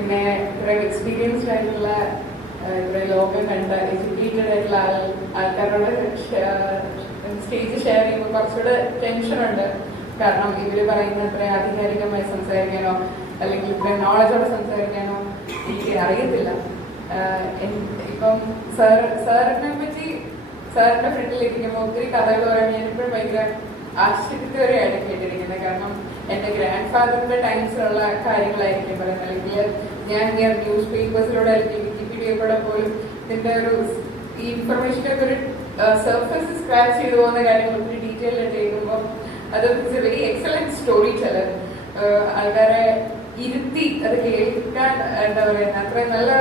പിന്നെ ഇത്രയും എക്സ്പീരിയൻസ്ഡ് ആയിട്ടുള്ള ഇത്രയും ലോകം കണ്ട എഡ്യൂക്കേറ്റഡ് ആയിട്ടുള്ള ആൾക്കാരോട് സ്റ്റേജ് ഷെയർ ചെയ്യുമ്പോൾ കുറച്ചുകൂടെ ടെൻഷനുണ്ട്. കാരണം ഇവർ പറയുന്ന അത്രയും ആധികാരികമായി സംസാരിക്കാനോ അല്ലെങ്കിൽ ഇത്രയും നോളജോടെ സംസാരിക്കാനോ എനിക്ക് അറിയത്തില്ല. ഇപ്പം സാറിനെ പറ്റി സാറിന്റെ ഫ്രണ്ടിലിരിക്കുമ്പോൾ ഒത്തിരി കഥകൾ പറയാൻ ഞാനിപ്പോഴും ഭയങ്കര ആശ്ചര്യത്തോടെയാണ് കേട്ടിരിക്കുന്നത്. കാരണം എൻ്റെ ഗ്രാൻഡ് ഫാദറിന്റെ ടൈംസിലുള്ള കാര്യങ്ങളായിരിക്കും പറയുന്നത്. അല്ലെങ്കിൽ ഞാൻ ന്യൂസ് പേപ്പേഴ്സിലൂടെ അല്ലെങ്കിൽ വിക്കിപീഡിയയിലൂടെ പോലും ഇതിന്റെ ഒരു ഈ ഇൻഫർമേഷനൊക്കെ ഒരു സർഫസ് സ്ക്രാച്ച് ചെയ്തു പോകുന്ന കാര്യങ്ങൾ ഒത്തിരി ഡീറ്റെയിൽ ആയിട്ട് കേൾക്കുമ്പോൾ അത് it's A very excellent story teller. ആൾക്കാരെ ഇരുത്തി അത് കേൾക്കാൻ എന്താ പറയുക അത്രയും നല്ല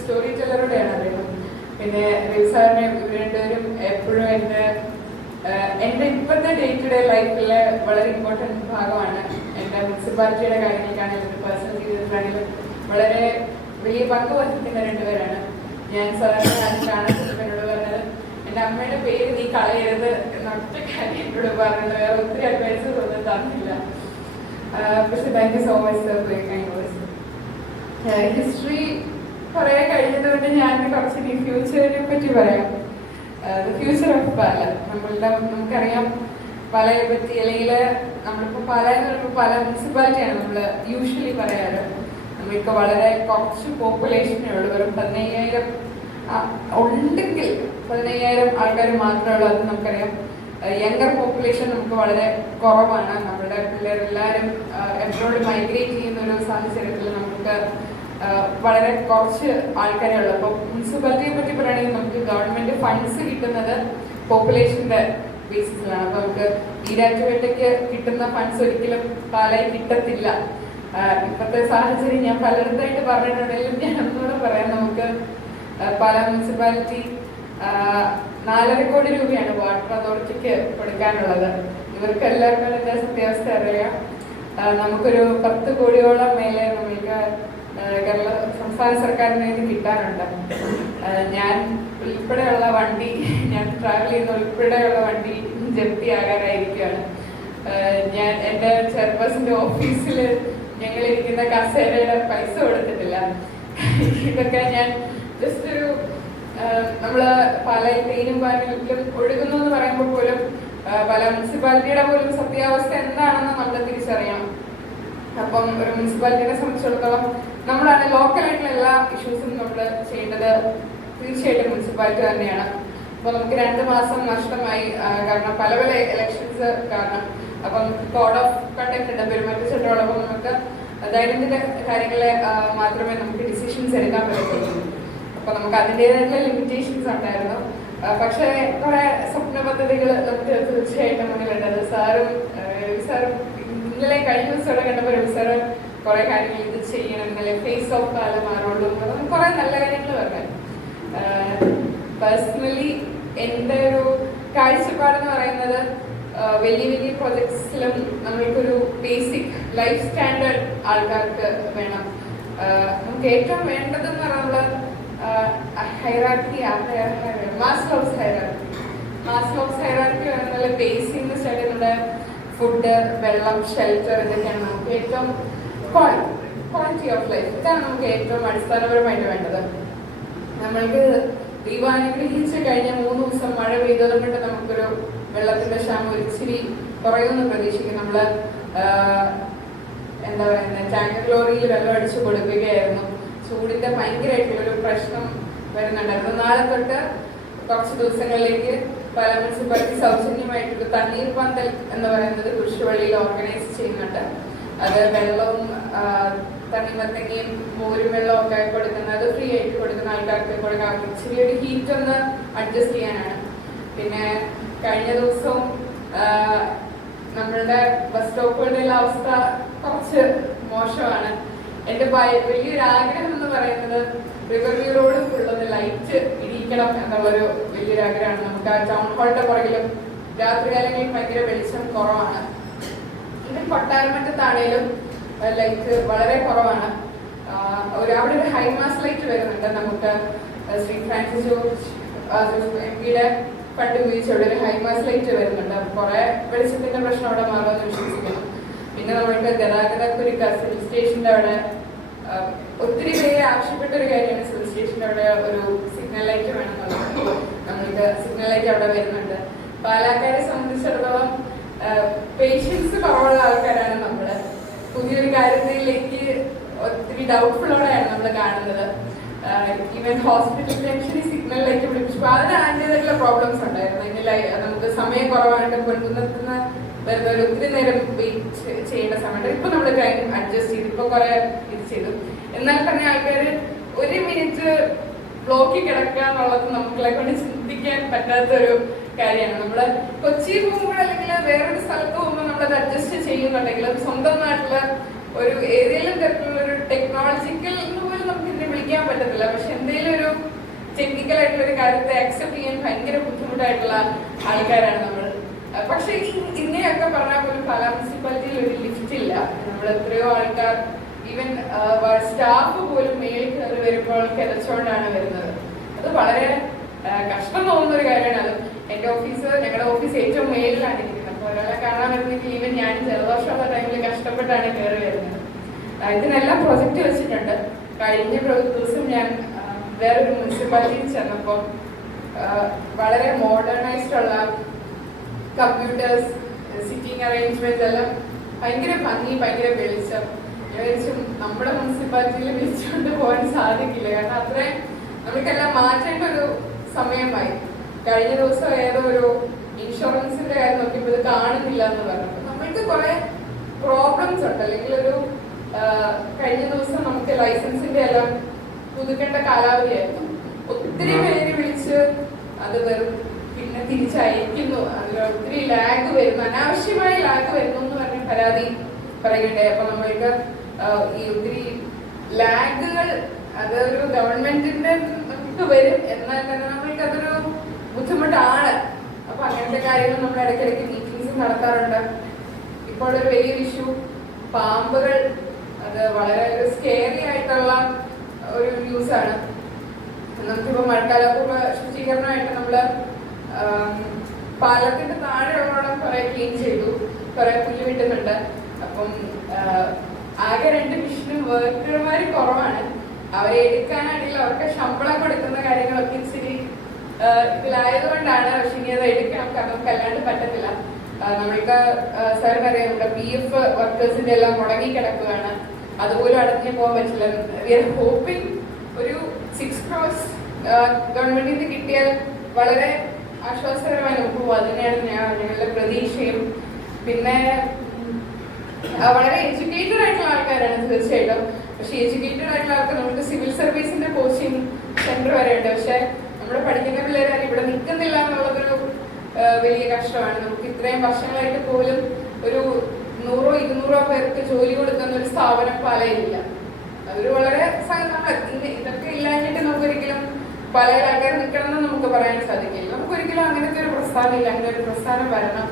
സ്റ്റോറി ടെല്ലറുടെയാണ് അറിയുന്നത്. പിന്നെ രവി സാറിനെ രണ്ടുപേരും എപ്പോഴും എൻ്റെ ഇപ്പോഴത്തെ ഡേ ടു ഡേ ലൈഫിലെ വളരെ ഇമ്പോർട്ടൻറ്റ് ഭാഗമാണ്. എൻ്റെ മുനിസിപ്പാലിറ്റിയുടെ കാര്യങ്ങൾക്കാണെങ്കിലും പേഴ്സണൽ ജീവിതത്തിലാണെങ്കിലും വളരെ വലിയ പങ്ക് വഹിക്കുന്ന രണ്ടുപേരാണ്. ഞാൻ സാറിനെ അത് കാണുമ്പോൾ എന്നോട് പറഞ്ഞത് എൻ്റെ അമ്മയുടെ പേര് നീ കളയരുത് എന്നൊറ്റ കാര്യം എന്നോട് പറഞ്ഞത്. വേറെ ഒത്തിരി അഡ്വൈസസ് ഒന്നും തന്നില്ല. പക്ഷെ thank you so much sir for your kind words. History പറയാൻ കഴിഞ്ഞതുകൊണ്ട് ഞാൻ കുറച്ച് ഫ്യൂച്ചറിനെ പറ്റി പറയാം. ഫ്യൂച്ചർ ഓഫ് പാല നമുക്കറിയാം. പാലയെ പറ്റി അല്ലെങ്കിൽ നമ്മളിപ്പോൾ പാല എന്ന് പറയുമ്പോൾ പാല മുനിസിപ്പാലിറ്റിയാണ് നമ്മൾ യൂഷ്വലി പറയാറ്. നമ്മൾക്ക് വളരെ കുറച്ച് പോപ്പുലേഷനേ ഉള്ളൂ. വെറും 15,000 ഉണ്ടെങ്കിൽ 15,000 ആൾക്കാർ മാത്രമേ ഉള്ളൂ. അത് നമുക്കറിയാം. യങ്ങർ പോപ്പുലേഷൻ നമുക്ക് വളരെ കുറവാണ്. നമ്മുടെ പിള്ളേരെല്ലാവരും എബ്രോഡ് മൈഗ്രേറ്റ് ചെയ്യുന്ന ഒരു സാഹചര്യത്തിൽ നമുക്ക് വളരെ കുറച്ച് ആൾക്കാരേ ഉള്ളൂ. അപ്പോൾ മുനിസിപ്പാലിറ്റിയെ പറ്റി പറയുകയാണെങ്കിൽ നമുക്ക് ഗവൺമെന്റ് ഫണ്ട്സ് കിട്ടുന്നത് പോപ്പുലേഷന്റെ ബേസിസിലാണ്. അപ്പോൾ നമുക്ക് ഈരാറ്റുപേട്ടയ്ക്ക് കിട്ടുന്ന ഫണ്ട്സ് ഒരിക്കലും പാലായി കിട്ടത്തില്ല. ഇപ്പോഴത്തെ സാഹചര്യം ഞാൻ പലയിടത്തായിട്ട് പറഞ്ഞിട്ടുണ്ടെങ്കിലും ഞാൻ ഒന്നുകൂടെ പറയാം. നമുക്ക് പാലാ മുനിസിപ്പാലിറ്റി 4.5 കോടി രൂപയാണ് വാട്ടർ അതോറിറ്റിക്ക് കൊടുക്കാനുള്ളത്. ഇവർക്ക് എല്ലാവർക്കും അതിന്റെ സത്യാവസ്ഥ അറിയാം. നമുക്കൊരു 10 കോടിയോളം മേലെ നമുക്ക് കേരള സംസ്ഥാന സർക്കാരിന് വേണ്ടി കിട്ടാനുണ്ട്. ഞാൻ ഉൾപ്പെടെയുള്ള വണ്ടി ഞാൻ ട്രാവൽ ചെയ്യുന്ന ഉൾപ്പെടെയുള്ള വണ്ടി ജപ്തിയാകാനായിരിക്കുകയാണ്. ഞാൻ എൻ്റെ ചെയർപേഴ്സന്റെ ഓഫീസിൽ ഞങ്ങളിരിക്കുന്ന കസേരയുടെ പൈസ കൊടുത്തിട്ടില്ല. ഇതൊക്കെ ഞാൻ ജസ്റ്റ് ഒരു നമ്മള് പല തേനും പാലിലും ഒഴുകുന്നു എന്ന് പറയുമ്പോൾ പോലും പല മുനിസിപ്പാലിറ്റിയുടെ പോലും സത്യാവസ്ഥ എന്താണെന്ന് നമ്മൾ തിരിച്ചറിയാം. അപ്പം ഒരു മുനിസിപ്പാലിറ്റിയെ സംബന്ധിച്ചിടത്തോളം നമ്മളാണ് ലോക്കലായിട്ടുള്ള എല്ലാ ഇഷ്യൂസും നമ്മൾ ചെയ്യേണ്ടത് തീർച്ചയായിട്ടും മുനിസിപ്പാലിറ്റി തന്നെയാണ്. അപ്പൊ നമുക്ക് 2 മാസം നഷ്ടമായി. കാരണം പല പല ഇലക്ഷൻസ് കാരണം. അപ്പം കോഡ് ഓഫ് കണ്ടക്ട് ഉണ്ട്, പെരുമാറ്റച്ചട്ടോടൊപ്പം നമുക്ക് ദൈനംദിന കാര്യങ്ങളെ മാത്രമേ നമുക്ക് ഡിസിഷൻസ് എടുക്കാൻ പറ്റത്തുള്ളൂ. അപ്പൊ നമുക്ക് അതിൻ്റെതായിട്ടുള്ള ലിമിറ്റേഷൻസ് ഉണ്ടായിരുന്നു. പക്ഷേ കുറെ സ്വപ്ന പദ്ധതികൾ നമുക്ക് തീർച്ചയായിട്ടും മുന്നിലുണ്ട്. സാറും ഇന്നലെ കഴിഞ്ഞ ദിവസം കണ്ടപ്പോൾ രവി സാറ് കുറെ കാര്യങ്ങൾ ഇത് ചെയ്യണം, ഇന്നലെ ഫേസ് ഓഫ് കാലം മാറുള്ളൂ, നമുക്ക് കുറെ നല്ല കാര്യങ്ങൾ പറയാൻ. പേഴ്സണലി എൻ്റെ ഒരു കാഴ്ചപ്പാടെന്ന് പറയുന്നത് വലിയ വലിയ പ്രൊജക്ട്സിലും നമ്മൾക്കൊരു ബേസിക് ലൈഫ് സ്റ്റാൻഡേർഡ് ആൾക്കാർക്ക് വേണം. നമുക്ക് ഏറ്റവും വേണ്ടതെന്ന് പറയുന്നത് ഹൈറാർക്കി, മാസ്ലോസ് ഹൈറാർക്കി നല്ല ബേസിക് സ്റ്റഡി. നമ്മുടെ ഫുഡ്, വെള്ളം, ഷെൽട്ടർ, ഇതൊക്കെയാണ് നമുക്ക് ഏറ്റവും ക്വാളിറ്റി ഓഫ് ലൈഫ്. ഇതാണ് നമുക്ക് ഏറ്റവും അടിസ്ഥാനപരമായിട്ട് വേണ്ടത്. നമ്മൾക്ക് ദൈവം അനുഗ്രഹിച്ച് കഴിഞ്ഞ 3 ദിവസം മഴ പെയ്തത് കൊണ്ട് നമുക്കൊരു വെള്ളത്തിന്റെ ക്ഷാമം ഒരിച്ചിരി കുറയുമെന്ന് പ്രതീക്ഷിക്കും. നമ്മള് എന്താ പറയുന്നത്, ടാങ്കർ ലോറിയിൽ വെള്ളം അടിച്ചു കൊടുക്കുകയായിരുന്നു. ചൂടിന്റെ ഭയങ്കരമായിട്ടുള്ളൊരു പ്രശ്നം വരുന്നുണ്ടായിരുന്നു. നാളെ തൊട്ട് കുറച്ച് ദിവസങ്ങളിലേക്ക് പല മുനിസിപ്പാലിറ്റി സൗജന്യമായിട്ടൊരു തണ്ണീർ പന്തൽ എന്ന് പറയുന്നത് കുരിശുപള്ളിയിൽ ഓർഗനൈസ് ചെയ്യുന്നുണ്ട്. അത് വെള്ളവും തണ്ണിമത്തങ്ങയും മോരും വെള്ളവും ഒക്കെ കൊടുക്കുന്നത് ഫ്രീ ആയിട്ട് കൊടുക്കുന്ന ആൾക്കാർക്ക് കൊടുക്കാൻ ഇച്ചിരി ഒരു ഹീറ്റ് ഒന്ന് അഡ്ജസ്റ്റ് ചെയ്യാനാണ്. പിന്നെ കഴിഞ്ഞ ദിവസവും നമ്മളുടെ ബസ് സ്റ്റോപ്പുകളുടെ അവസ്ഥ കുറച്ച് മോശമാണ്. എൻ്റെ വലിയൊരു ആഗ്രഹം എന്ന് പറയുന്നത് റിവർവ്യൂ റോഡ് ഫുള്ളൊന്ന് ലൈറ്റ് ഇരിക്കണം എന്നുള്ളൊരു വലിയൊരു ആഗ്രഹമാണ്. നമുക്ക് ആ ടൗൺ ഹാളിന്റെ പുറകിലും രാത്രികാലങ്ങളിൽ ഭയങ്കര വെളിച്ചം കുറവാണ്. ഇവൻ കൊട്ടാരമറ്റത്താണേലും ലൈറ്റ് വളരെ കുറവാണ്. അവിടെ ഒരു ഹൈമാസ് ലൈറ്റ് വരുന്നുണ്ട്. നമുക്ക് ശ്രീ ഫ്രാൻസിസ് ജോർജ് എംപിയുടെ ഫണ്ട് ഉപയോഗിച്ച് അവിടെ ഒരു ഹൈമാസ് ലൈറ്റ് വരുന്നുണ്ട്. കുറെ വെളിച്ചത്തിന്റെ പ്രശ്നം അവിടെ മാറുമെന്ന് വിശ്വസിക്കുന്നു. പിന്നെ നമ്മൾക്ക് ഗതാഗത കുരുക്ക സിവിൽ സ്റ്റേഷന്റെ അവിടെ ഒത്തിരി പേര് ആവശ്യപ്പെട്ട ഒരു കാര്യമാണ് സിവിൽ സ്റ്റേഷൻ്റെ അവിടെ ഒരു സിഗ്നൽ ലൈറ്റ് വേണമെന്നുള്ളത്. നമ്മൾക്ക് സിഗ്നൽ ലൈറ്റ് അവിടെ വരുന്നുണ്ട്. പാലക്കാരെ സംബന്ധിച്ചിടത്തോളം പേഷ്യൻസ് കുറവുള്ള ആൾക്കാരാണ് നമ്മൾ. പുതിയൊരു കാര്യത്തിലേക്ക് ഒത്തിരി ഡൗട്ട്ഫുള്ളോടെയാണ് നമ്മൾ കാണുന്നത്. ഈവൻ ഹോസ്പിറ്റൽ ജംഗ്ഷനിൽ സിഗ്നൽ ലൈറ്റ് പിടിപ്പിച്ചപ്പോൾ അതിന് അതിൻ്റെതായിട്ടുള്ള പ്രോബ്ലംസ് ഉണ്ടായിരുന്നു. അതിന് നമുക്ക് സമയം കുറവായിട്ട് കൊണ്ടുവന്നെത്തുന്ന വരുന്നവർ ഒത്തിരി നേരം വെയിറ്റ് ചെയ്യേണ്ട സമയത്ത് ഇപ്പൊ നമ്മൾ ടൈം അഡ്ജസ്റ്റ് ചെയ്തു, ഇപ്പൊ കുറെ ഇത് ചെയ്തു. എന്നാൽ തന്നെ ആൾക്കാർ ഒരു മിനിറ്റ് ബ്ലോക്കിൽ കിടക്കുക എന്നുള്ളത് നമ്മളെ കൊണ്ട് ചിന്തിക്കാൻ പറ്റാത്തൊരു കാര്യമാണ്. നമ്മള് കൊച്ചി പോകുമ്പോൾ അല്ലെങ്കിൽ വേറൊരു സ്ഥലത്ത് പോകുമ്പോൾ നമ്മളത് അഡ്ജസ്റ്റ് ചെയ്യുന്നുണ്ടെങ്കിൽ അത് സ്വന്തം നാട്ടില് ഒരു ഏതെങ്കിലും തരത്തിലുള്ള ഒരു ടെക്നോളജിക്കൽ എന്ന് പോലും നമുക്ക് ഇതിനെ വിളിക്കാൻ പറ്റത്തില്ല. പക്ഷെ എന്തെങ്കിലും ഒരു ടെക്നിക്കൽ ആയിട്ടുള്ള ഒരു കാര്യത്തെ അക്സെപ്റ്റ് ചെയ്യാൻ ഭയങ്കര ബുദ്ധിമുട്ടായിട്ടുള്ള ആൾക്കാരാണ് നമ്മൾ. പക്ഷെ ഇങ്ങനെയൊക്കെ പറഞ്ഞാൽ പോലും പല മുനിസിപ്പാലിറ്റിയിൽ ഒരു ലിഫ്റ്റ് ഇല്ല. നമ്മൾ എത്രയോ ആൾക്കാർ ഈവൻ സ്റ്റാഫ് പോലും മേളിൽ കയറി വരുമ്പോൾ കിതച്ചുകൊണ്ടാണ് വരുന്നത്. അത് വളരെ കഷ്ടം തോന്നുന്ന ഒരു കാര്യമാണ്. അത് എന്റെ ഓഫീസ്, ഞങ്ങളുടെ ഓഫീസ് ഏറ്റവും മേളിലാണ് ഇരിക്കുന്നത്. അപ്പോൾ ഒരാളെ കാണാൻ വരുന്നെങ്കിൽ ഈവൻ ഞാൻ ജലദോഷമുള്ള ടൈമിൽ കഷ്ടപ്പെട്ടാണ് കയറി വരുന്നത്. ഇതിനെല്ലാം പ്രൊജക്റ്റ് വെച്ചിട്ടുണ്ട്. കഴിഞ്ഞ ദിവസം ഞാൻ വേറൊരു മുനിസിപ്പാലിറ്റിയിൽ ചെന്നപ്പോൾ വളരെ മോഡേണൈസ്ഡ് ഉള്ള കമ്പ്യൂട്ടേഴ്സ്, സിറ്റിംഗ് അറേഞ്ച്മെന്റ് എല്ലാം ഭയങ്കര ഭംഗി, ഭയങ്കര വെളിച്ചം. വിചാരിച്ചും നമ്മുടെ മുനിസിപ്പാലിറ്റിയിൽ വിളിച്ചുകൊണ്ട് പോകാൻ സാധിക്കില്ല. കാരണം അത്രയും നമുക്കെല്ലാം മാറ്റേണ്ട ഒരു സമയമായി. കഴിഞ്ഞ ദിവസം ഏതോ ഒരു ഇൻഷുറൻസിന്റെ കാര്യം നോക്കിയപ്പോൾ ഇത് കാണുന്നില്ല എന്ന് പറഞ്ഞു. നമ്മൾക്ക് കുറെ പ്രോബ്ലംസ് ഉണ്ട്. അല്ലെങ്കിൽ ഒരു കഴിഞ്ഞ ദിവസം നമുക്ക് ലൈസൻസിന്റെ എല്ലാം പുതുക്കേണ്ട കാലാവധിയായിരുന്നു. ഒത്തിരി പേര് വിളിച്ച് അത് വെറും പിന്നെ തിരിച്ചയക്കുന്നു. അതിൽ ഒത്തിരി ലാഗ് വരുന്നു, അനാവശ്യമായ ലാഗ് വരുന്നു എന്ന് പറഞ്ഞ പരാതി പറയുകയുണ്ടായി. അപ്പൊ നമ്മൾക്ക് ഈ ഒത്തിരി ലാഗുകൾ അതൊരു ഗവൺമെന്റിന്റെ നമുക്ക് വരും, എന്നാൽ തന്നെ നമ്മൾക്ക് അതൊരു ബുദ്ധിമുട്ടാണ്. അപ്പൊ അങ്ങനത്തെ കാര്യങ്ങൾ നമ്മൾ ഇടയ്ക്കിടയ്ക്ക് മീറ്റിംഗ്സ് നടത്താറുണ്ട്. ഇപ്പോൾ ഒരു വലിയൊരു ഇഷ്യൂ പാമ്പുകൾ. അത് വളരെ ഒരു സ്കേറി ആയിട്ടുള്ള ഒരു ന്യൂസാണ്. നമുക്കിപ്പോ മഴക്കാലപൂർവ്വ ശുചീകരണമായിട്ട് നമ്മള് പാലത്തിന്റെ താഴെയുള്ളോളം കുറെ ക്ലീൻ ചെയ്തു, കുറെ പുല്ല് വിട്ടുന്നുണ്ട്. അപ്പം ആകെ 2 മിഷനും വർക്കർമാര് കുറവാണ്. അവരെ എടുക്കാനാണെങ്കിൽ അവർക്ക് ശമ്പളം കൊടുക്കുന്ന കാര്യങ്ങളൊക്കെ ഇച്ചിരി ഇതിലായതുകൊണ്ടാണ്. പക്ഷെ ഇനി അത് എടുക്കണം, കാരണം നമുക്ക് അല്ലാണ്ട് പറ്റത്തില്ല. നമ്മൾക്ക് സാറിന് അറിയാം, നമ്മുടെ PF വർക്കേഴ്സിന്റെ എല്ലാം മുടങ്ങി കിടക്കുകയാണ്. അതുപോലും അടഞ്ഞു പോകാൻ പറ്റില്ല. വി ആർ ഹോപ്പിംഗ് ഒരു 6 crores ഗവൺമെന്റിൽ നിന്ന് കിട്ടിയാൽ വളരെ ആശ്വാസകരമായി നമുക്ക് പോകും. അതിനെയാണ് ഞങ്ങളുടെ പ്രതീക്ഷയും. പിന്നെ വളരെ എഡ്യൂക്കേറ്റഡ് ആയിട്ടുള്ള ആൾക്കാരാണ് തീർച്ചയായിട്ടും. പക്ഷെ എഡ്യൂക്കേറ്റഡ് ആയിട്ടുള്ള ആൾക്കാർ നമുക്ക് സിവിൽ സർവീസിന്റെ കോച്ചിങ് സെന്റർ വരെ ഉണ്ട്. പക്ഷെ നമ്മുടെ പഠിക്കുന്ന പിള്ളേരാണ് ഇവിടെ നിൽക്കുന്നില്ല എന്നുള്ളതൊരു വലിയ കഷ്ടമാണ്. നമുക്ക് ഇത്രയും വർഷങ്ങളായിട്ട് പോലും ഒരു 100-200 പേർക്ക് ജോലി കൊടുക്കുന്ന ഒരു സ്ഥാപനം പാലയിലില്ല. അതൊരു വളരെ ഇതൊക്കെ ഇല്ലാഞ്ഞിട്ട് നമുക്കൊരിക്കലും പല ആൾക്കാർ നിൽക്കണമെന്ന് നമുക്ക് പറയാൻ സാധിക്കില്ല. നമുക്കൊരിക്കലും അങ്ങനത്തെ ഒരു പ്രസ്ഥാനം ഇല്ല. അങ്ങനെ ഒരു പ്രസ്ഥാനം വരണം,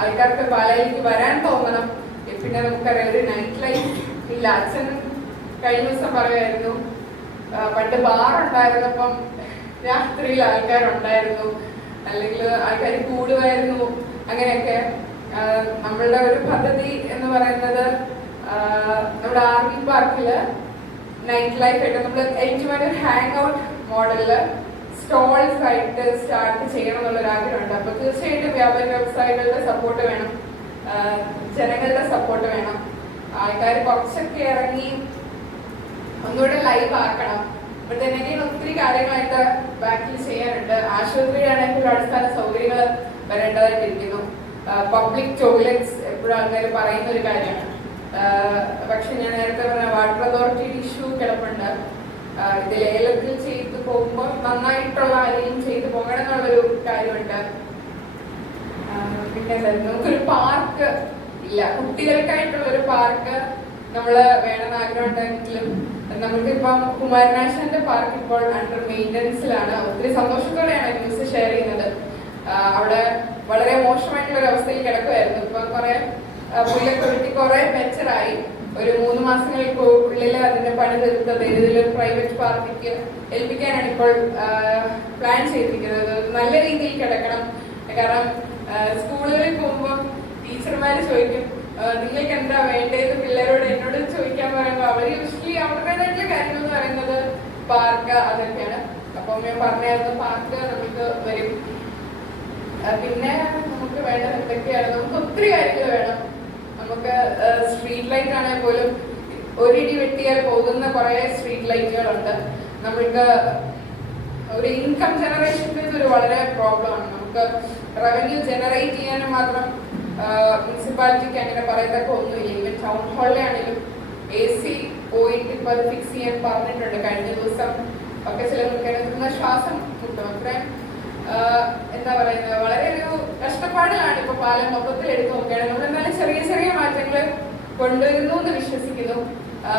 ആൾക്കാർക്ക് പാലയിലേക്ക് വരാൻ തോന്നണം. പിന്നെ നമുക്കറിയാം ഒരു നൈറ്റ് ലൈഫ് ഇല്ല. അച്ഛൻ കഴിഞ്ഞ ദിവസം പറയുമായിരുന്നു, പണ്ട് ബാർ ഉണ്ടായിരുന്നപ്പം രാത്രിയിൽ ആൾക്കാരുണ്ടായിരുന്നു, അല്ലെങ്കിൽ ആൾക്കാർ കൂടുമായിരുന്നു. അങ്ങനെയൊക്കെ നമ്മളുടെ ഒരു പദ്ധതി എന്ന് പറയുന്നത് നമ്മുടെ ആർമി പാർക്കില് നൈറ്റ് ലൈഫ് ആയിട്ട് നമ്മൾ ഏറ്റവും ഒരു ഹാങ് ഔട്ട് മോഡലില് സ്റ്റോൾസ് ആയിട്ട് സ്റ്റാർട്ട് ചെയ്യണം എന്നുള്ളൊരു ആഗ്രഹമുണ്ട്. അപ്പൊ തീർച്ചയായിട്ടും വ്യാപാര വ്യവസായികളുടെ സപ്പോർട്ട് വേണം, ജനങ്ങളുടെ സപ്പോർട്ട് വേണം. ആൾക്കാർ കുറച്ചൊക്കെ ഇറങ്ങി ഒന്നുകൂടെ ലൈവ് ആക്കണം. ബട്ട് തന്നെ ഒത്തിരി കാര്യങ്ങളായിട്ട് ബാക്കിൽ ചെയ്യാനുണ്ട്. ആശുപത്രിയാണെങ്കിൽ അടിസ്ഥാന സൗകര്യങ്ങൾ വരേണ്ടതായിട്ടിരിക്കുന്നു. പബ്ലിക് ടോയ്ലറ്റ്സ് എപ്പോഴും ആൾക്കാർ പറയുന്ന ഒരു കാര്യമാണ്. പക്ഷെ ഞാൻ നേരത്തെ പറഞ്ഞ വാട്ടർ അതോറിറ്റിയുടെ ഇഷ്യൂ കിടപ്പുണ്ട്. ഇത് ലേലത്തിൽ ചെയ്തു പോകുമ്പോൾ നന്നായിട്ടുള്ള ആരെയും ചെയ്തു പോകണം എന്നുള്ളൊരു കാര്യമുണ്ട്. പിന്നെ നമുക്കൊരു പാർക്ക് ഇല്ല, കുട്ടികൾക്കായിട്ടുള്ളൊരു പാർക്ക് നമ്മള് വേണമെന്ന് ആഗ്രഹം ഉണ്ടെങ്കിലും നമുക്കിപ്പം കുമാരനാശാന്റെ പാർക്ക് ഇപ്പോൾ അണ്ടർ മെയിൻ്റനൻസിലാണ്. ഒത്തിരി സന്തോഷത്തോടെയാണ് ന്യൂസ് ഷെയർ ചെയ്യുന്നത്. അവിടെ വളരെ മോശമായിട്ടുള്ള ഒരു അവസ്ഥയിൽ കിടക്കുമായിരുന്നു. ഇപ്പൊ കുറെ പുല്ലൊക്കെ വെട്ടി കുറെ ബെറ്ററായി. ഒരു 3 മാസങ്ങൾക്കുള്ളിൽ അതിന്റെ പണി തീർത്തത് ഇതിലൊരു പ്രൈവറ്റ് പാർട്ടിക്ക് ഏൽപ്പിക്കാനാണ് ഇപ്പോൾ പ്ലാൻ ചെയ്തിരിക്കുന്നത്. നല്ല രീതിയിൽ കിടക്കണം. കാരണം സ്കൂളുകളിൽ പോകുമ്പോൾ ടീച്ചർമാര് ചോദിക്കും നിങ്ങൾക്ക് എന്താ വേണ്ടത്, പിള്ളേരോട് എന്നോട് ചോദിക്കാൻ പറയുമ്പോൾ അവർ ആക്ച്വലി അവരുടേതായിട്ടുള്ള കാര്യങ്ങൾ എന്ന് പറയുന്നത് പാർക്ക് അതൊക്കെയാണ്. അപ്പം ഞാൻ പറഞ്ഞായിരുന്നു പാർക്ക് നമുക്ക് വരും. പിന്നെ നമുക്ക് വേണ്ടത് എന്തൊക്കെയാണ്, നമുക്ക് ഒത്തിരി കാര്യങ്ങൾ വേണം. നമുക്ക് സ്ട്രീറ്റ് ലൈറ്റ് ആണെങ്കിൽ പോലും ഒരിടി വെട്ടിയാൽ പോകുന്ന കുറെ സ്ട്രീറ്റ് ലൈറ്റുകളുണ്ട്. നമ്മൾക്ക് ഒരു ഇൻകം ജനറേഷൻ്റെ ഇതൊരു വളരെ പ്രോബ്ലമാണ്. നമുക്ക് റവന്യൂ ജനറേറ്റ് ചെയ്യാനും മാത്രം മുനിസിപ്പാലിറ്റിക്ക് അങ്ങനെ പറയത്തക്ക ഒന്നുമില്ല. ഈവൻ ടൗൺ ഹാളിലാണെങ്കിലും AC പോയിട്ട് ഇപ്പൊ അത് ഫിക്സ് ചെയ്യാൻ പറഞ്ഞിട്ടുണ്ട്. കഴിഞ്ഞ ദിവസം ഒക്കെ ചില ശ്വാസം കിട്ടും. അത്രയും എന്താ പറയുന്നത്, വളരെ ഒരു കഷ്ടപ്പാടിലാണ് ഇപ്പൊ പാലം മൊത്തത്തിൽ എടുത്തു നോക്കുകയാണെങ്കിൽ. നമ്മൾ എന്നാലും ചെറിയ ചെറിയ മാറ്റങ്ങൾ കൊണ്ടുവരുന്നു എന്ന് വിശ്വസിക്കുന്നു.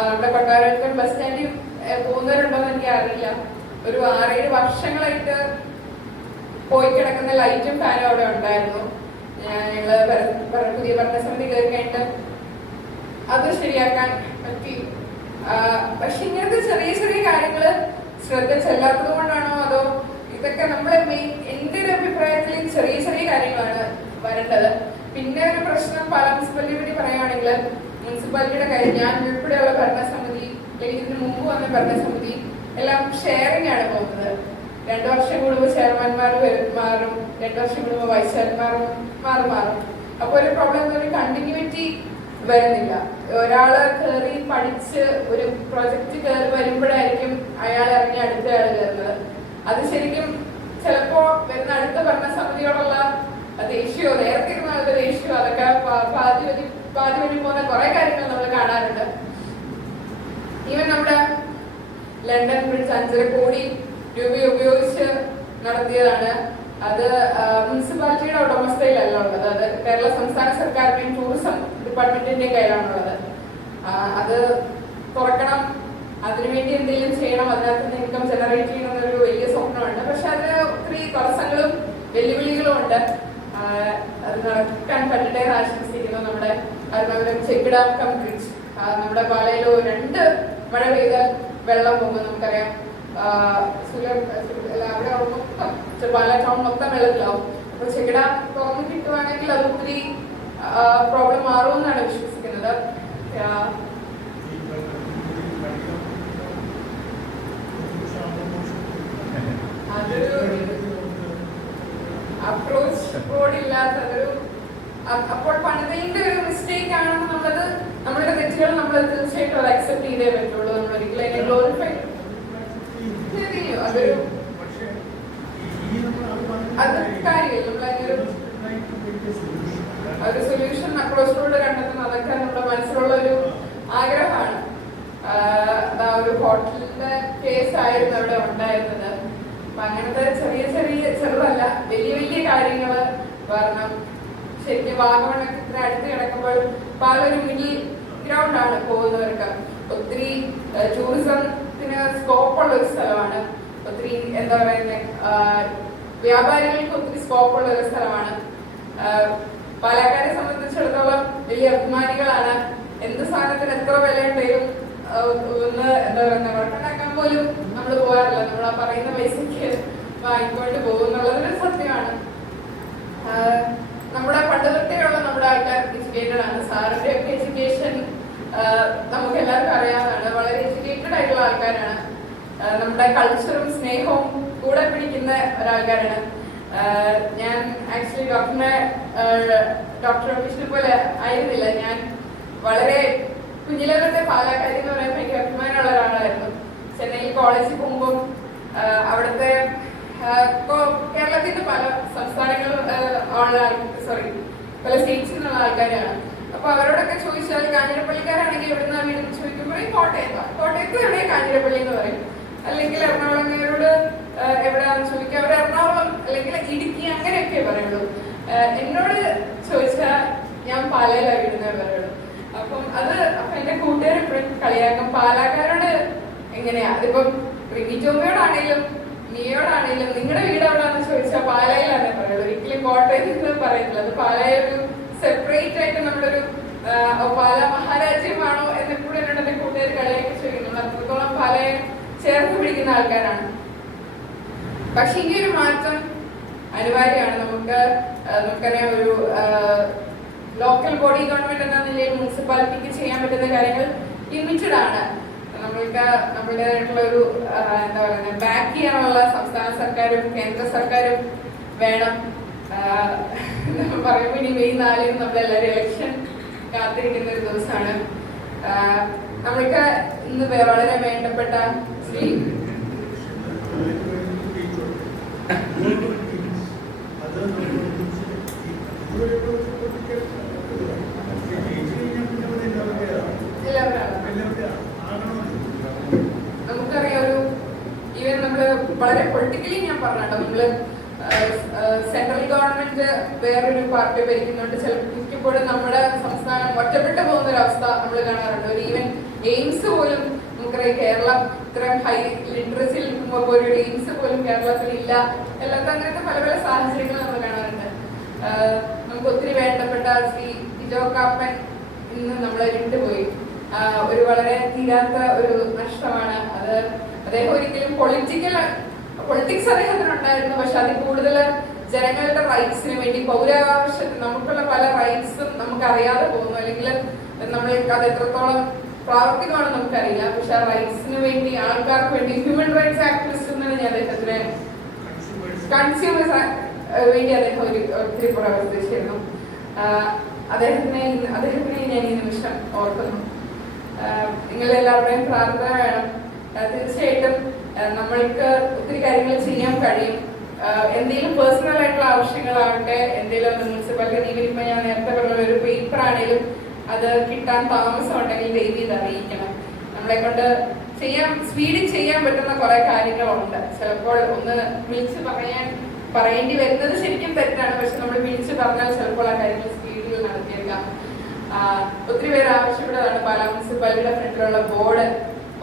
നമ്മുടെ കൊട്ടാരക്കൽ ബസ് സ്റ്റാൻഡിൽ പോകുന്നവരുണ്ടോ എന്ന് എനിക്ക് അറിയില്ല. ഒരു 6-7 വർഷങ്ങളായിട്ട് പോയി കിടക്കുന്ന ലൈറ്റും ഫാനും അവിടെ ഉണ്ടായിരുന്നു. ഞങ്ങള് പുതിയ ഭരണസമിതി കയറി കഴിഞ്ഞിട്ട് അത് ശരിയാക്കാൻ പറ്റി. പക്ഷെ ഇങ്ങനത്തെ ചെറിയ ചെറിയ കാര്യങ്ങള് ശ്രദ്ധ ചെല്ലാത്തത് കൊണ്ടാണോ അതോ ഇതൊക്കെ നമ്മളെ എന്റെ ഒരു അഭിപ്രായത്തിൽ ചെറിയ ചെറിയ കാര്യങ്ങളാണ് വരേണ്ടത്. പിന്നെ ഒരു പ്രശ്നം പല മുനിസിപ്പാലിറ്റിയെ പറ്റി പറയുകയാണെങ്കിൽ മുനിസിപ്പാലിറ്റിയുടെ കാര്യം, ഞാൻ ഉൾപ്പെടെയുള്ള ഭരണസമിതി അല്ലെങ്കിൽ ഇതിന് മുമ്പ് വന്ന ഭരണസമിതി എല്ലാം ഷെയറിംഗ് ആണ് പോകുന്നത്. 2 വർഷം കൂടുമ്പോൾ ചെയർമാൻമാർ മാറും, 2 വർഷം കൂടുമ്പോൾ വൈസ് ചെയർമാരും മാറും. അപ്പൊ ഒരു പ്രോബ്ലം, ഒരു കണ്ടിന്യൂറ്റി വരുന്നില്ല. ഒരാള് കയറി പഠിച്ച് ഒരു പ്രൊജക്ട് കയറി വരുമ്പോഴായിരിക്കും അയാൾ ഇറങ്ങി അടുത്ത ആൾ കയറുന്നത്. അത് ശരിക്കും ചിലപ്പോ വരുന്ന അടുത്ത ഭരണസമിതിയോടുള്ള ദേഷ്യമോ നേരത്തെ ഇരുന്ന ദേഷ്യമോ അതൊക്കെ പാതി വഴി പോകുന്ന കുറെ കാര്യങ്ങൾ നമ്മൾ കാണാറുണ്ട്. ഈവൻ നമ്മുടെ ലണ്ടൻ ബ്രിഡ്ജ് 5.5 കോടി രൂപ ഉപയോഗിച്ച് നടത്തിയതാണ്. അത് മുനിസിപ്പാലിറ്റിയുടെ ഉടമസ്ഥയിലല്ല ഉള്ളത്, അത് കേരള സംസ്ഥാന സർക്കാരിന്റെയും ടൂറിസം ഡിപ്പാർട്ട്മെന്റിന്റെയും കയ്യിലാണുള്ളത്. അത് തുറക്കണം, അതിനുവേണ്ടി എന്തെങ്കിലും ചെയ്യണം, അതിനകത്ത് ഇൻകം ജനറേറ്റ് ചെയ്യണം എന്നൊരു വലിയ സ്വപ്നമുണ്ട്. പക്ഷെ അതിന് ഒത്തിരി തടസ്സങ്ങളും വെല്ലുവിളികളും ഉണ്ട്. അത് നടക്കാൻ പറ്റട്ടെ എന്ന് ആശംസിക്കുന്നു. നമ്മുടെ അതുപോലെ ചെക്ക് ഡാം കം ബ്രിഡ്ജ്, നമ്മുടെ പാലയിലോ 2 മഴ പെയ്താൽ വെള്ളം പോകും. നമുക്കറിയാം, അവിടെ മൊത്തം പാല ടൗൺ മൊത്തം വെള്ളത്തിലാവും. അപ്പൊ ചെക്ക് ഡാം തുറന്നു കിട്ടുവാണെങ്കിൽ അത് ഒത്തിരി പ്രോബ്ലം മാറുമെന്നാണ് വിശ്വസിക്കുന്നത്. അതൊരു അപ്രോച്ച് റോഡില്ലാത്തതൊരു, അപ്പോൾ പണിതലിന്റെ ഒരു മിസ്റ്റേക്ക് ആണെന്നുള്ളത് നമ്മളുടെ തെറ്റുകൾ നമ്മൾ തീർച്ചയായിട്ടും അത് അക്സെപ്റ്റ് ചെയ്തേ പറ്റുള്ളൂ. നമ്മൾ ഒരിക്കലും അതിനെ ഗ്ലോറിഫൈ അതൊരു അത് കാര്യമില്ല. നമ്മളതിനൊരു സൊല്യൂഷൻ അപ്രോച്ച് റോഡ് കണ്ടെത്തുന്നത് അതൊക്കെ നമ്മുടെ മനസ്സിലുള്ള ഒരു ആഗ്രഹമാണ്. ഒരു ഹോട്ടലിന്റെ കേസ് ആയിരുന്നു അവിടെ ഉണ്ടായിരുന്നത്. അപ്പൊ അങ്ങനത്തെ ചെറുതല്ല, വലിയ കാര്യങ്ങള് വരണം. ശരിക്കും വാഗമണത്തിന് അടുത്ത് കിടക്കുമ്പോൾ പാലൊരു മിഡിൽ ഗ്രൗണ്ട് ആണ് പോകുന്നവർക്ക്. ഒത്തിരി ടൂറിസത്തിന് സ്കോപ്പുള്ള ഒരു സ്ഥലമാണ്. ഒത്തിരി എന്താ പറയുന്നത്, വ്യാപാരികൾക്ക് ഒത്തിരി സ്കോപ്പുള്ള ഒരു സ്ഥലമാണ്. പാലക്കാരെ സംബന്ധിച്ചിടത്തോളം വലിയ അഭിമാനികളാണ്. എന്ത് സാധനത്തിന് എത്ര വില ഉണ്ടെങ്കിലും ഒന്ന് എന്താ പറയുക വട്ടണ്ടാക്കാൻ പോലും നമ്മൾ പോകാറില്ല. നമ്മൾ ആ പറയുന്ന പൈസക്ക് വാങ്ങിക്കൊണ്ട് പോകുന്നുള്ളതൊരു സത്യമാണ്. നമ്മുടെ പണ്ട് തൊട്ടേയുള്ള നമ്മുടെ ആൾക്കാർ എഡ്യൂക്കേറ്റഡ് ആണ്. സാറിന്റെ ഒക്കെ എഡ്യൂക്കേഷൻ നമുക്ക് എല്ലാവർക്കും അറിയാവുന്നതാണ്. വളരെ എഡ്യൂക്കേറ്റഡ് ആയിട്ടുള്ള ആൾക്കാരാണ്. നമ്മുടെ കൾച്ചറും സ്നേഹവും കൂടെ പിടിക്കുന്ന ഒരാൾക്കാരാണ്. ഞാൻ ആക്ച്വലി ഡോക്ടർ വിഷ്ണു പോലെ ആയിരുന്നില്ല. ഞാൻ വളരെ കുഞ്ഞിലെ തൊട്ടേ പാലക്കാരി എന്ന് പറയുമ്പോൾ എനിക്ക് അഭിമാനമുള്ള ഒരാളായിരുന്നു. ചെന്നൈയിൽ കോളേജിൽ പോകുമ്പോൾ അവിടുത്തെ കേരളത്തിൽ നിന്ന് പല സംസ്ഥാനങ്ങളും പല സ്റ്റേറ്റ്സിൽ നിന്നുള്ള ആൾക്കാരാണ്. അപ്പൊ അവരോടൊക്കെ ചോദിച്ചാൽ കാഞ്ഞിരപ്പള്ളിക്കാരാണെങ്കിൽ എവിടുന്ന വീട് ചോദിക്കുമ്പോൾ കോട്ടയത്ത് എവിടെ കാഞ്ഞിരപ്പള്ളി എന്ന് പറയും. അല്ലെങ്കിൽ എറണാകുളംകാരോട് എവിടെയാണെന്ന് ചോദിക്കുക, അവർ എറണാകുളം അല്ലെങ്കിൽ ഇടുക്കി അങ്ങനെയൊക്കെ പറയുള്ളൂ. എന്നോട് ചോദിച്ചാൽ ഞാൻ പാലയിലാണ് വീടുന്നേ പറയുള്ളൂ. അപ്പം എന്റെ കൂട്ടുകാർ എപ്പോഴും കളിയാക്കും, പാലാക്കാരോട് എങ്ങനെയാ, അതിപ്പം റിമിറ്റോമയോടാണേലും നീയോടാണേലും നിങ്ങളുടെ വീട് എവിടെയാണെന്ന് ചോദിച്ചാൽ പാലയിലാണേ പറയുള്ളൂ. ഒരിക്കലും കോട്ടയത്ത് പറയത്തില്ല. അത് പാലയ ഒരു സെപ്പറേറ്റ് ആയിട്ട് നമ്മുടെ ഒരു പാല മഹാരാജ്യമാണോ എന്നെപ്പോഴും എന്നോട് എന്റെ കൂട്ടുകാർ കളിയാക്കി ചോദിക്കുന്നു. അത്രത്തോളം പാലയെ ചേർത്ത് പിടിക്കുന്ന ആൾക്കാരാണ്. പക്ഷെ ഈ ഒരു മാറ്റം അനിവാര്യമാണ്. നമുക്കറിയാം, ഒരു ലോക്കൽ ബോഡി ഗവൺമെന്റ് എന്ന നിലയിൽ മുനിസിപ്പാലിറ്റിക്ക് ചെയ്യാൻ പറ്റുന്ന കാര്യങ്ങൾ ലിമിറ്റഡ് ആണ്. നമ്മൾക്ക് നമ്മുടേതായിട്ടുള്ള ഒരു എന്താ പറയുക ബാക്ക് ചെയ്യാനുള്ള സംസ്ഥാന സർക്കാരും കേന്ദ്ര സർക്കാരും വേണം. പറയുമ്പോൾ ഇനി മെയ് 4 നമ്മളെല്ലാവരും ഇലക്ഷൻ കാത്തിരിക്കുന്ന ഒരു ദിവസമാണ്. നമ്മൾക്ക് ഇന്ന് വളരെ വേണ്ടപ്പെട്ട ശ്രീ നമുക്കറിയാം ഒരു ഈവൻ നമ്മള് വളരെ പൊളിറ്റിക്കലി ഞാൻ പറഞ്ഞോ നമ്മള് സെൻട്രൽ ഗവൺമെന്റ് വേറൊരു പാർട്ടി ഭരിക്കുന്നുണ്ട്. മിക്കപ്പോഴും നമ്മുടെ സംസ്ഥാനം ഒറ്റപ്പെട്ടു പോകുന്ന ഒരു അവസ്ഥ നമ്മൾ കാണാറുണ്ട്. ഒരു ഈവൻ എയിംസ് പോലും നമുക്കറിയാം കേരളം ഇത്രയും ഹൈ ലിറ്ററസി നിൽക്കുമ്പോൾ പോലും ഒരു എയിംസ് പോലും കേരളത്തിൽ ഇല്ല. എല്ലാവർക്കും അങ്ങനത്തെ പല പല സാഹചര്യങ്ങൾ നമ്മൾ കാണാറുണ്ട്. നമുക്ക് ഒത്തിരി വേണ്ടപ്പെട്ട ശ്രീ ജിജോ കാപ്പൻ ഇന്ന് നമ്മളെ വിട്ടുപോയി. ഒരു വളരെ തീരാത്ത ഒരു നഷ്ടമാണ് അത്. അദ്ദേഹം ഒരിക്കലും പൊളിറ്റിക്സ് അദ്ദേഹത്തിനുണ്ടായിരുന്നു, പക്ഷെ അതിൽ കൂടുതൽ ജനങ്ങളുടെ റൈറ്റ്സിന് വേണ്ടി പൗരാവകാശത്തിന് നമുക്കുള്ള പല റൈറ്റ്സും നമുക്ക് അറിയാതെ പോകുന്നു, അല്ലെങ്കിൽ നമ്മൾക്ക് അത് എത്രത്തോളം പ്രാവർത്തികമാണെന്ന് നമുക്കറിയില്ല. പക്ഷെ ആ റൈറ്റ്സിന് വേണ്ടി ആൾക്കാർക്ക് വേണ്ടി ഹ്യൂമൻ റൈറ്റ്സ് ആക്ടിവിസ്റ്റ് എന്നാണ് ഞാൻ അദ്ദേഹത്തിന് കൺസ്യൂമേഴ്സ് വേണ്ടി അദ്ദേഹം ഒത്തിരി പ്രവർത്തിച്ചിരുന്നു. അദ്ദേഹത്തിനെ ഞാൻ ഈ നിമിഷം ഓർക്കുന്നു. നിങ്ങളെല്ലാവരുടെയും പ്രാർത്ഥന വേണം. തീർച്ചയായിട്ടും നമ്മൾക്ക് ഒത്തിരി കാര്യങ്ങൾ ചെയ്യാൻ കഴിയും. എന്തെങ്കിലും പേഴ്സണൽ ആയിട്ടുള്ള ആവശ്യങ്ങളാവട്ടെ, എന്തെങ്കിലും മുനിസിപ്പാലിറ്റി ഇപ്പൊ ഞാൻ നേരത്തെ പറഞ്ഞ ഒരു പേപ്പർ ആണെങ്കിലും അത് കിട്ടാൻ താമസം ഉണ്ടെങ്കിൽ ദയവ് ഇത് അറിയിക്കണം. നമ്മളെ കൊണ്ട് സ്പീഡിൽ ചെയ്യാൻ പറ്റുന്ന കുറെ കാര്യങ്ങളുണ്ട്. ചിലപ്പോൾ ഒന്ന് വിളിച്ച് പറയേണ്ടി വരുന്നത് ശരിക്കും തെറ്റാണ്, പക്ഷെ നമ്മൾ വിളിച്ച് പറഞ്ഞാൽ ചിലപ്പോൾ ആ കാര്യങ്ങൾ സ്പീഡിൽ നടത്തിയേക്കാം. ഒത്തിരി പേര് ആവശ്യപ്പെട്ടതാണ് പാലാ മുനിസിപ്പാലിറ്റിയുടെ ഫ്രണ്ടിലുള്ള ബോർഡ്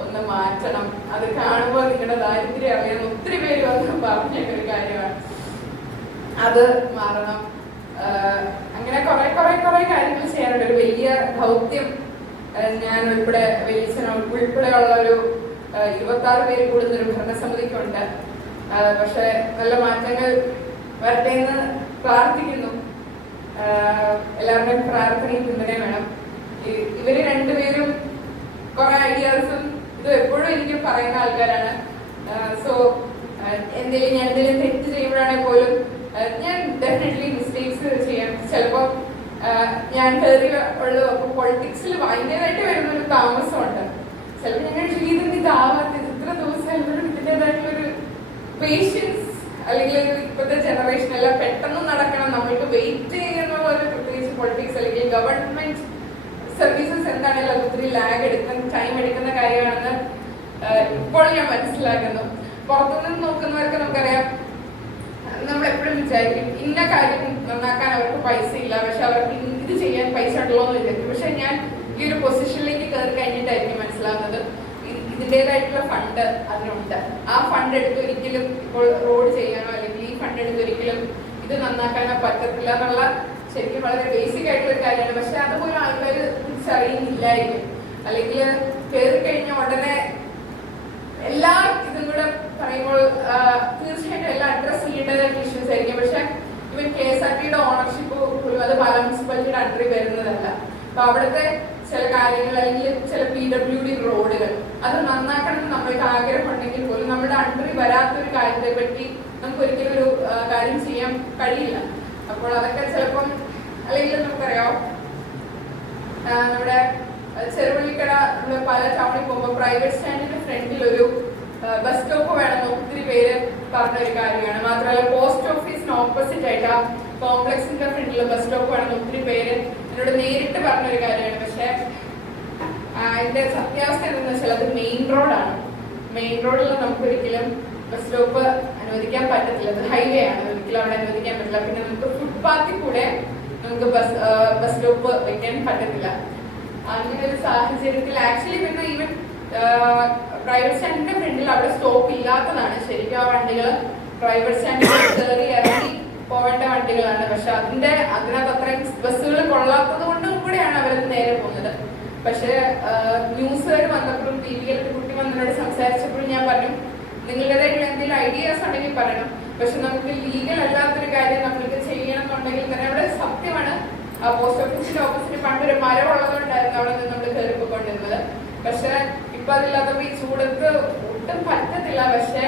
ഒന്ന് മാറ്റണം. അത് കാണുമ്പോൾ നിങ്ങളുടെ ദാരിദ്ര്യം അറിയാൻ ഒത്തിരി പേര് വന്ന് പറഞ്ഞ ഒരു കാര്യമാണ്. അത് മാറണം. അങ്ങനെ കുറെ കാര്യങ്ങൾ ചെയ്യാനുണ്ട്. ഒരു വലിയ ദൗത്യം ഞാൻ ഉൾപ്പെടെ ഉൾപ്പെടെയുള്ള ഒരു 26 പേര് കൂടുന്ന ഒരു ഭരണസമിതിക്കുണ്ട്. പക്ഷെ നല്ല മാറ്റങ്ങൾ വരട്ടെ എന്ന് പ്രാർത്ഥിക്കുന്നു. എല്ലാവരുടെയും പ്രാർത്ഥനയും പിന്തുണയും വേണം. ഇവര് രണ്ടുപേരും കുറെ ഐഡിയാസും ഇത് എപ്പോഴും എനിക്ക് പറയുന്ന ആൾക്കാരാണ്. സോ ഞാൻ എന്തെങ്കിലും തെറ്റ് ചെയ്യുമ്പോഴാണെങ്കിൽ പോലും ഞാൻ ഡെഫിനറ്റ്ലി മിസ്റ്റേക്സ് ചെയ്യാം. ചിലപ്പോൾ ഞാൻ കയറി ഉള്ളു. അപ്പൊ പൊളിറ്റിക്സിൽ അതിൻ്റെതായിട്ട് വരുന്ന ഒരു താമസമുണ്ട്. ചിലപ്പോൾ ഞങ്ങൾ ഇതാവാത്ത ഇത്ര ദിവസം ഇതിൻ്റെതായിട്ടുള്ളൊരു പേഷ്യൻസ് അല്ലെങ്കിൽ ഇപ്പോഴത്തെ ജനറേഷൻ എല്ലാം പെട്ടെന്ന് നടക്കണം, നമ്മൾക്ക് വെയിറ്റ് ചെയ്യുന്നുള്ള ഒരു പ്രത്യേകിച്ച് പൊളിറ്റിക്സ് അല്ലെങ്കിൽ ഗവൺമെന്റ് സർവീസസ് എന്താണെങ്കിലും അത് ഒത്തിരി ടൈം എടുക്കുന്ന കാര്യമാണെന്ന് ഇപ്പോൾ ഞാൻ മനസ്സിലാക്കുന്നു. പുറത്തുനിന്ന് നോക്കുന്നവർക്ക് നമുക്കറിയാം, നമ്മൾ എപ്പോഴും വിചാരിക്കും ഇന്ന കാര്യം നന്നാക്കാൻ അവർക്ക് പൈസ ഇല്ല, പക്ഷെ അവർക്ക് ഇത് ചെയ്യാൻ പൈസ ഉണ്ടല്ലോ എന്ന് വിചാരിക്കും. പക്ഷെ ഞാൻ ഈ ഒരു പൊസിഷനിലേക്ക് കയറി കഴിഞ്ഞിട്ടായിരിക്കും മനസ്സിലാവുന്നത് ഇതിൻ്റെതായിട്ടുള്ള ഫണ്ട് അതിനുണ്ട്. ആ ഫണ്ട് എടുത്ത് ഒരിക്കലും ഇപ്പോൾ റോഡ് ചെയ്യാനോ അല്ലെങ്കിൽ ഈ ഫണ്ട് എടുത്ത് ഒരിക്കലും ഇത് നന്നാക്കാനോ പറ്റത്തില്ല എന്നുള്ള ശരിക്കും വളരെ ബേസിക് ആയിട്ടുള്ള ഒരു കാര്യമാണ്. പക്ഷെ അതുപോലെ ആൾക്കാർ തിരിച്ചറിയുന്നില്ലായിരിക്കും. അല്ലെങ്കിൽ കയറി കഴിഞ്ഞ ഉടനെ എല്ലാ ഇതും കൂടെ പറയുമ്പോൾ തീർച്ചയായിട്ടും എല്ലാം അഡ്രസ് ചെയ്യേണ്ടതായിട്ടുള്ള ഇഷ്യൂസ് ആയിരിക്കും. പക്ഷെ ഇവൻ KSRTയുടെ ഓണർഷിപ്പ് പോലും അത് പാലാ മുനിസിപ്പാലിറ്റിയുടെ അണ്ടറിൽ വരുന്നതല്ല. അപ്പൊ അവിടുത്തെ ചില കാര്യങ്ങൾ അല്ലെങ്കിൽ ചില PWD റോഡുകൾ അത് നന്നാക്കണം എന്ന് നമ്മൾക്ക് ആഗ്രഹമുണ്ടെങ്കിൽ പോലും നമ്മുടെ അണ്ടറിൽ വരാത്തൊരു കാര്യത്തെ പറ്റി നമുക്ക് ഒരിക്കലും ഒരു കാര്യം ചെയ്യാൻ കഴിയില്ല. അപ്പോൾ അതൊക്കെ ചിലപ്പം അല്ലെങ്കിൽ നമുക്കറിയാം നമ്മുടെ ചെറുവള്ളിക്കട പല ടൗണിൽ പോകുമ്പോൾ പ്രൈവറ്റ് സ്റ്റാൻഡിന്റെ ഫ്രണ്ടിൽ ഒരു ബസ് സ്റ്റോപ്പ് വേണമെന്ന് ഒത്തിരി പേര് പറഞ്ഞൊരു കാര്യമാണ്. മാത്രമല്ല പോസ്റ്റ് ഓഫീസിന് ഓപ്പോസിറ്റ് ആയിട്ട് ആ കോംപ്ലക്സിന്റെ ഫ്രണ്ടിൽ ബസ് സ്റ്റോപ്പ് വേണമെന്ന് ഒത്തിരി പേര് എന്നോട് നേരിട്ട് പറഞ്ഞൊരു കാര്യമാണ്. പക്ഷെ അതിന്റെ സത്യാവസ്ഥ എന്താണെന്ന് വെച്ചാൽ അത് മെയിൻ റോഡാണ്. മെയിൻ റോഡിൽ നമുക്ക് ഒരിക്കലും ബസ് സ്റ്റോപ്പ് അനുവദിക്കാൻ പറ്റത്തില്ല. അത് ഹൈവേ ആണ്, ഒരിക്കലും അവിടെ അനുവദിക്കാൻ പറ്റില്ല. പിന്നെ നമുക്ക് ഫുട്പാത്തിൽ കൂടെ നമുക്ക് ബസ് സ്റ്റോപ്പ് വെക്കാൻ പറ്റത്തില്ല. അങ്ങനെ ഒരു സാഹചര്യത്തിൽ ആക്ച്വലി പിന്നെ ഈവൻ പ്രൈവറ്റ് സ്റ്റാൻഡിന്റെ ഫ്രണ്ടിൽ അവിടെ സ്റ്റോപ്പ് ഇല്ലാത്തതാണ്. ശരിക്കും ആ വണ്ടികൾ പ്രൈവറ്റ് സ്റ്റാൻഡിൽ കയറി ഇറങ്ങി പോവേണ്ട വണ്ടികളാണ്. പക്ഷെ അതിനകത്ത് അത്രയും ബസ്സുകൾ കൊള്ളാത്തത് കൊണ്ടും കൂടെയാണ് അവരത് നേരെ പോകുന്നത്. പക്ഷെ ന്യൂസുകാർ വന്നപ്പോഴും TV-യിലൊക്കെ കുട്ടി വന്നവരോട് സംസാരിച്ചപ്പോഴും ഞാൻ പറഞ്ഞു നിങ്ങളുടേതായിട്ടുള്ള എന്തെങ്കിലും ഐഡിയാസ് ഉണ്ടെങ്കിൽ പറയണം. പക്ഷെ നമുക്ക് ലീഗൽ അല്ലാത്തൊരു കാര്യം നമ്മൾക്ക് ചെയ്യണം എന്നുണ്ടെങ്കിൽ തന്നെ അവിടെ സത്യമാണ്. പോസ്റ്റ് ഓഫീസിന്റെ ഓപ്പോസിറ്റ് പണ്ടൊരു മരം ഉള്ളതുകൊണ്ടായിരുന്നു അവിടെ നിന്ന് നമ്മൾ കയറി പോയിക്കൊണ്ടിരുന്നത്. പക്ഷെ ഇപ്പൊ അതില്ലാത്തപ്പോ ഈ ചൂടത്ത് ഒട്ടും പറ്റത്തില്ല. പക്ഷെ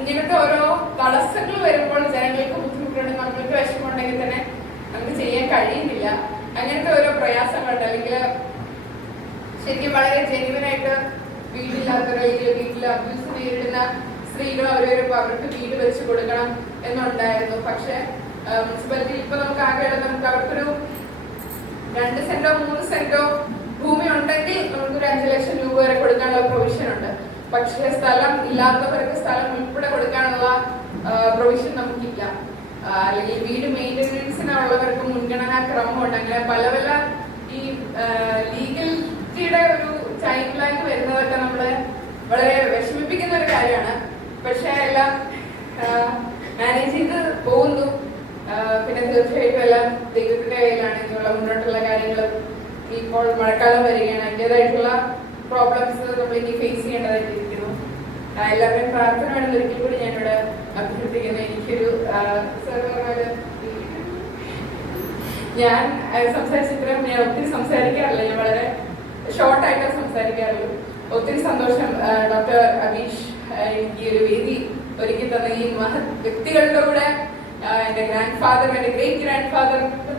ഇങ്ങനത്തെ ഓരോ തടസ്സങ്ങൾ വരുമ്പോൾ ജനങ്ങൾക്ക് ബുദ്ധിമുട്ടുണ്ട്, നമ്മൾക്ക് വിഷമമുണ്ടെങ്കിൽ തന്നെ നമുക്ക് ചെയ്യാൻ കഴിയുന്നില്ല. അങ്ങനത്തെ ഓരോ പ്രയാസങ്ങളുണ്ട്. അല്ലെങ്കിൽ ശരിക്കും വളരെ ജെന്യുവനായിട്ട് വീടില്ലാത്തവർ അല്ലെങ്കിൽ വീട്ടിൽ അബ്യൂസ് നേരിടുന്ന സ്ത്രീകൾ അവർക്ക് വീട് വെച്ച് കൊടുക്കണം എന്നുണ്ടായിരുന്നു. പക്ഷെ മുനിസിപ്പാലിറ്റി ഇപ്പൊ നമുക്ക് ആകെയുള്ളത് നമുക്ക് അവർക്കൊരു 2 സെന്റോ 3 സെന്റോ ഭൂമി ഉണ്ടെങ്കിൽ നമുക്കൊരു 5 ലക്ഷം രൂപ വരെ കൊടുക്കാനുള്ള പ്രൊവിഷൻ ഉണ്ട്. പക്ഷെ സ്ഥലം ഇല്ലാത്തവർക്ക് സ്ഥലം ഉൾപ്പെടെ കൊടുക്കാനുള്ള പ്രൊവിഷൻ നമുക്കില്ല. അല്ലെങ്കിൽ വീട് മെയിൻ്റനൻസിനുള്ളവർക്ക് മുൻഗണനാ ക്രമമുണ്ട്. അങ്ങനെ പല പല ഈ ലീഗലിറ്റിയുടെ ഒരു ടൈം ലൈൻ വരുന്നതൊക്കെ നമ്മളെ വളരെ വിഷമിപ്പിക്കുന്ന ഒരു കാര്യമാണ്. പക്ഷെ എല്ലാം മാനേജ് ചെയ്ത് പോകുന്നു. പിന്നെ തീർച്ചയായിട്ടും എല്ലാം ദൈവത്തിന്റെ കയ്യിലാണ്. ഇനിയുള്ള മുന്നോട്ടുള്ള കാര്യങ്ങൾ ഇപ്പോൾ മഴക്കാലം വരികയാണ്, അതിൻ്റെതായിട്ടുള്ള പ്രോബ്ലംസ് നമ്മൾ ഇനി ഫേസ് ചെയ്യേണ്ടതായിട്ടിരിക്കുന്നു. എല്ലാവരുടെയും പ്രാർത്ഥന വേണമെന്ന് ഒരിക്കൽ കൂടി ഞാനിവിടെ അഭ്യർത്ഥിക്കുന്നു. എനിക്കൊരു ഞാൻ സംസാരിച്ചിത്രയും ഞാൻ ഒത്തിരി സംസാരിക്കാറില്ല, ഞാൻ വളരെ ഷോർട്ടായിട്ട് സംസാരിക്കാറുള്ളൂ. ഒത്തിരി സന്തോഷം ഡോക്ടർ അബീഷ് എനിക്ക് ഒരു വേദി ഒരുക്കി തന്ന ഈ മഹത് വ്യക്തികളുടെ കൂടെ എന്റെ ഗ്രാൻഡ് ഫാദർ, എന്റെ ഗ്രേറ്റ് ഗ്രാൻഡ് ഫാദറിന്റെ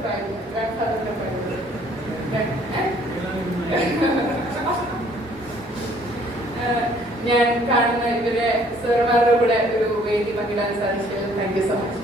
ഞാൻ കാണുന്ന ഇവരെ സാറുമാരുടെ കൂടെ ഒരു വേദി പങ്കിടാൻ സാധിച്ചത്. Thank you so much.